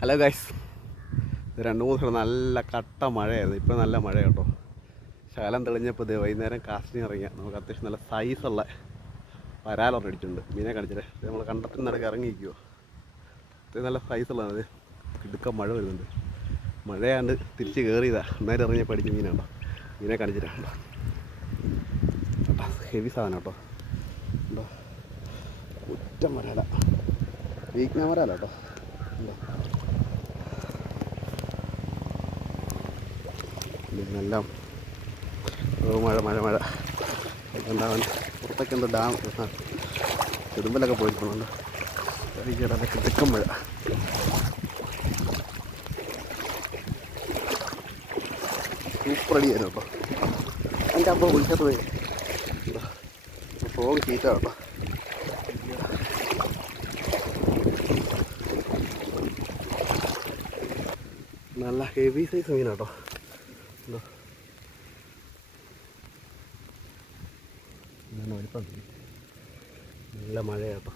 Hello guys, 2-3 ദിവസം നല്ല കട്ട മഴയായിരുന്നു. ഇപ്പോൾ നല്ല മഴ കേട്ടോ. ശകലം തെളിഞ്ഞപ്പോൾ ഇത് വൈകുന്നേരം കാസ്റ്റിങ് ഇറങ്ങിയ നമുക്ക് അത്യാവശ്യം നല്ല സൈസുള്ള വരാലൊന്നും അടിച്ചിട്ടുണ്ട്. മീനെ കാണിച്ചിട്ട് നമ്മൾ കണ്ടത്തിന് നടക്ക് ഇറങ്ങിയിരിക്കുമോ. അത്യാവശ്യം നല്ല സൈസുള്ളത് ഇടുക്കം മഴ വരുന്നുണ്ട്. മഴയാണ്ട് തിരിച്ച് കയറിയതാണ്. അന്നേരം ഇറങ്ങിയപ്പോൾ അടിച്ച മീനാണോ. മീനെ കാണിച്ചിട്ടുണ്ടോ. ഹെവി സാധനം കേട്ടോ. ഉണ്ടോ, കുറ്റം വരാല, വീക്ക്ന വരാല കേട്ടോ. ഉണ്ടോ, എല്ലാം മഴ മഴ മഴ ഉണ്ടാവാൻ പുറത്തൊക്കെ എന്താ ഡാം ചെതുമ്പലൊക്കെ പോയിരിക്കുന്നുണ്ട്. അതൊക്കെ തെക്കൻ മഴ. സൂപ്പർ അടിയായിരുന്നു കേട്ടോ. എൻ്റെ അപ്പോൾ വിളിച്ചത് പോയി ഫോൺ ചീത്ത കേട്ടോ. നല്ല ഹെവി സൈസ് മീനാട്ടോ. എന്തോ വലിപ്പം നല്ല മഴയാട്ടോ.